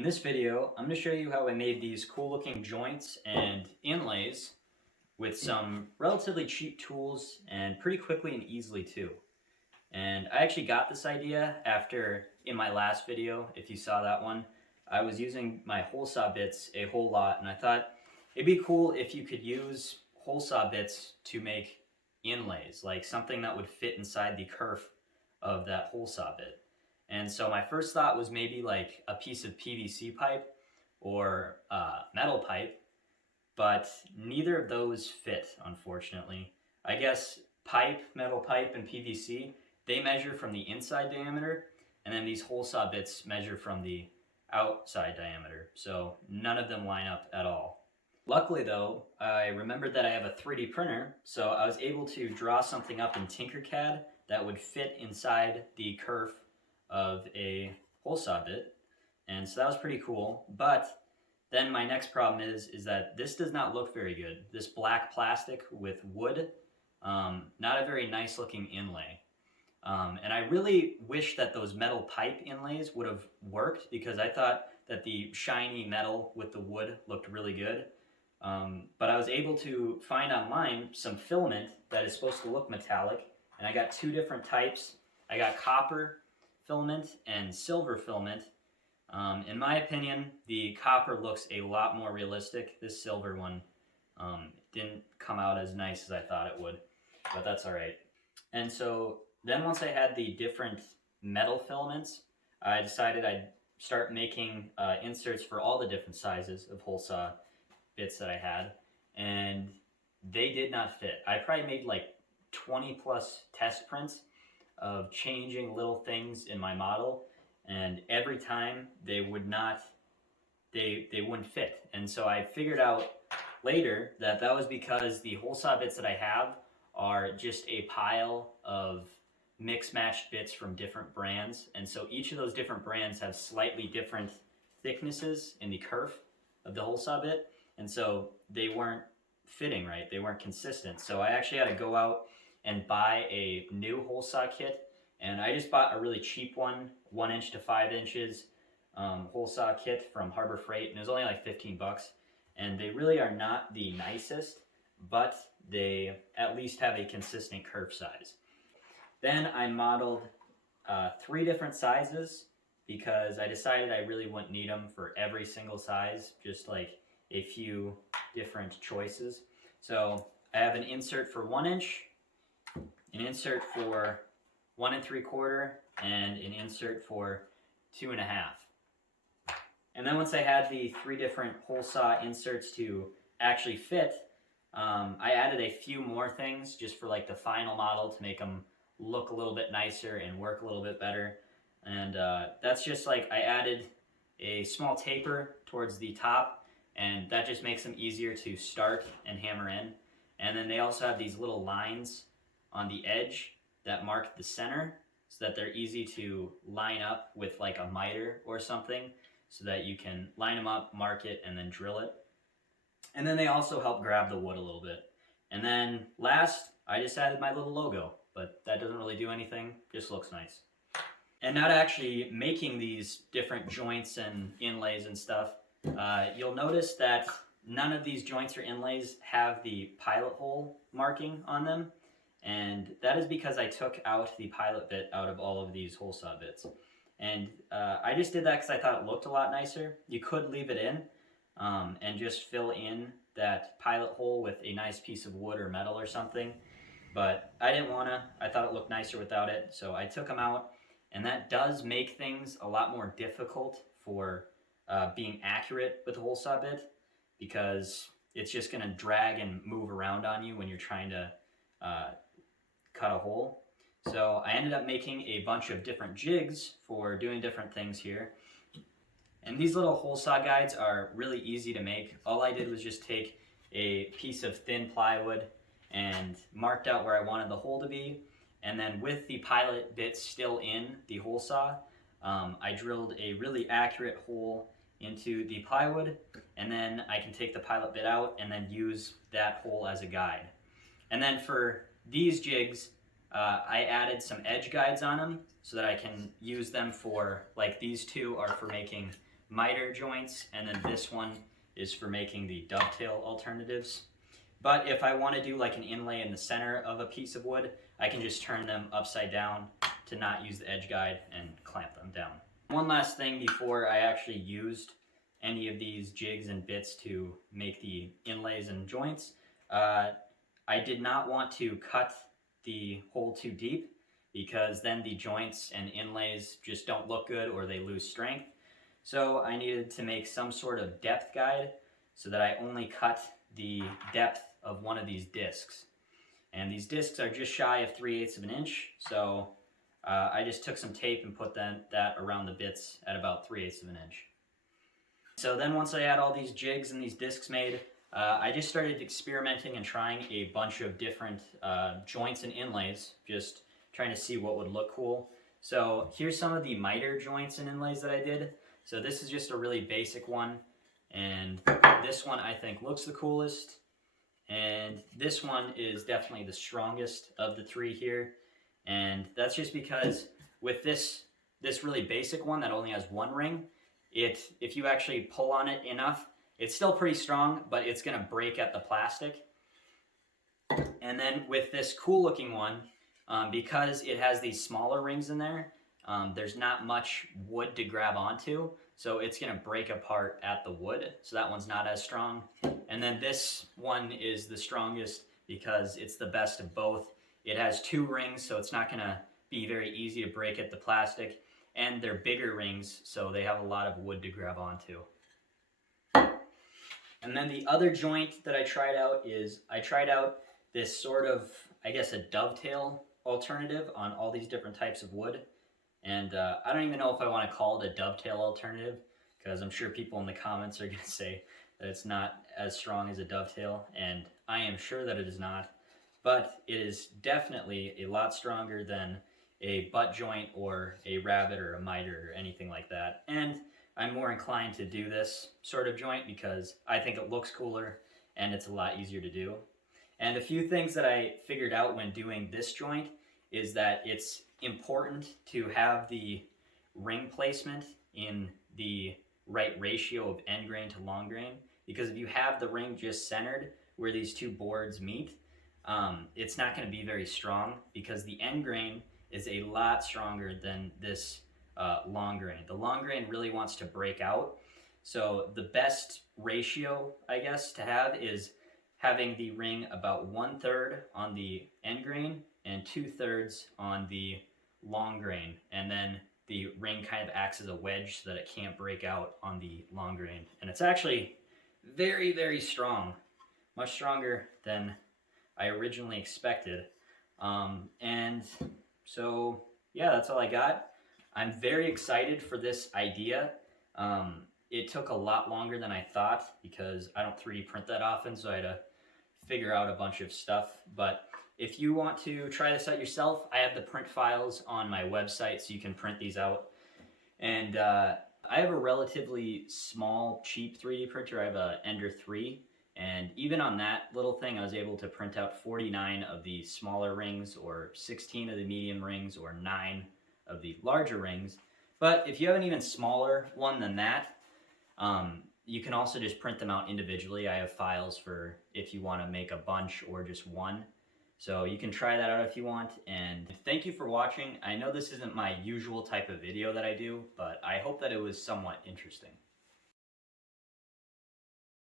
In this video, I'm going to show you how I made these cool looking joints and inlays with some relatively cheap tools and pretty quickly and easily too. And I actually got this idea after, in my last video, if you saw that one, I was using my hole saw bits a whole lot, and I thought it'd be cool if you could use hole saw bits to make inlays, like something that would fit inside the kerf of that hole saw bit. And so my first thought was maybe like a piece of PVC pipe or metal pipe, but neither of those fit, unfortunately. I guess metal pipe and PVC, they measure from the inside diameter, and then these hole saw bits measure from the outside diameter. So none of them line up at all. Luckily though, I remembered that I have a 3D printer, so I was able to draw something up in Tinkercad that would fit inside the kerf of a hole saw bit, and so that was pretty cool. But then my next problem is that this does not look very good. This black plastic with wood, not a very nice looking inlay. And I really wish that those metal pipe inlays would have worked, because I thought that the shiny metal with the wood looked really good. But I was able to find online some filament that is supposed to look metallic, and I got two different types. I got copper filament and silver filament. In my opinion, the copper looks a lot more realistic. This silver one didn't come out as nice as I thought it would, but that's all right. And so then once I had the different metal filaments, I decided I'd start making inserts for all the different sizes of hole saw bits that I had, and they did not fit. I probably made like 20 plus test prints of changing little things in my model, and every time they wouldn't fit. And so I figured out later that that was because the hole saw bits that I have are just a pile of mix matched bits from different brands, and so each of those different brands have slightly different thicknesses in the kerf of the hole saw bit, and so they weren't fitting right, they weren't consistent. So I actually had to go out and buy a new hole saw kit, and I just bought a really cheap 1 inch to 5 inches hole saw kit from Harbor Freight, and it was only like 15 bucks. And they really are not the nicest, but they at least have a consistent kerf size. Then I modeled 3 different sizes, because I decided I really wouldn't need them for every single size, just like a few different choices. So I have an insert for 1 inch, an insert for 1 3/4, and an insert for 2 1/2. And then once I had the 3 different hole saw inserts to actually fit, I added a few more things just for like the final model to make them look a little bit nicer and work a little bit better. And that's just like, I added a small taper towards the top, and that just makes them easier to start and hammer in. And then they also have these little lines on the edge that mark the center, so that they're easy to line up with like a miter or something, so that you can line them up, mark it, and then drill it. And then they also help grab the wood a little bit. And then last, I just added my little logo, but that doesn't really do anything, just looks nice. And now to actually making these different joints and inlays and stuff, you'll notice that none of these joints or inlays have the pilot hole marking on them. And that is because I took out the pilot bit out of all of these hole saw bits. And I just did that because I thought it looked a lot nicer. You could leave it in and just fill in that pilot hole with a nice piece of wood or metal or something. But I didn't want to. I thought it looked nicer without it. So I took them out. And that does make things a lot more difficult for being accurate with the hole saw bit, because it's just going to drag and move around on you when you're trying to cut a hole. So I ended up making a bunch of different jigs for doing different things here. And these little hole saw guides are really easy to make. All I did was just take a piece of thin plywood and marked out where I wanted the hole to be. And then with the pilot bit still in the hole saw, I drilled a really accurate hole into the plywood, and then I can take the pilot bit out and then use that hole as a guide. And then for these jigs, I added some edge guides on them so that I can use them for, like these two are for making miter joints, and then this one is for making the dovetail alternatives. But if I want to do like an inlay in the center of a piece of wood, I can just turn them upside down to not use the edge guide and clamp them down. One last thing before I actually used any of these jigs and bits to make the inlays and joints, I did not want to cut the hole too deep, because then the joints and inlays just don't look good or they lose strength. So I needed to make some sort of depth guide so that I only cut the depth of one of these discs. And these discs are just shy of 3/8 of an inch, so I just took some tape and put that around the bits at about 3/8 of an inch. So then once I had all these jigs and these discs made, I just started experimenting and trying a bunch of different joints and inlays, just trying to see what would look cool. So here's some of the miter joints and inlays that I did. So this is just a really basic one, and this one I think looks the coolest, and this one is definitely the strongest of the three here. And that's just because with this really basic one that only has one ring, if you actually pull on it enough, it's still pretty strong, but it's gonna break at the plastic. And then with this cool looking one, because it has these smaller rings in there, there's not much wood to grab onto, so it's gonna break apart at the wood, so that one's not as strong. And then this one is the strongest because it's the best of both. It has two rings, so it's not gonna be very easy to break at the plastic, and they're bigger rings, so they have a lot of wood to grab onto. And then the other joint that I tried out is, I tried out this sort of, I guess, a dovetail alternative on all these different types of wood. And I don't even know if I want to call it a dovetail alternative, because I'm sure people in the comments are going to say that it's not as strong as a dovetail, and I am sure that it is not. But it is definitely a lot stronger than a butt joint or a rabbet or a miter or anything like that. And I'm more inclined to do this sort of joint because I think it looks cooler and it's a lot easier to do. And a few things that I figured out when doing this joint is that it's important to have the ring placement in the right ratio of end grain to long grain, because if you have the ring just centered where these two boards meet, it's not going to be very strong, because the end grain is a lot stronger than this long grain. The long grain really wants to break out, so the best ratio, I guess, to have is having the ring about 1/3 on the end grain and 2/3 on the long grain, and then the ring kind of acts as a wedge so that it can't break out on the long grain. And it's actually very, very strong, much stronger than I originally expected. And so yeah, that's all I got. I'm very excited for this idea. It took a lot longer than I thought because I don't 3D print that often, so I had to figure out a bunch of stuff. But if you want to try this out yourself, I have the print files on my website, so you can print these out. And I have a relatively small, cheap 3D printer. I have a Ender 3, and even on that little thing, I was able to print out 49 of the smaller rings, or 16 of the medium rings, or 9 of the larger rings. But if you have an even smaller one than that, you can also just print them out individually. I have files for if you want to make a bunch or just one. So you can try that out if you want, and thank you for watching. I know this isn't my usual type of video that I do, but I hope that it was somewhat interesting.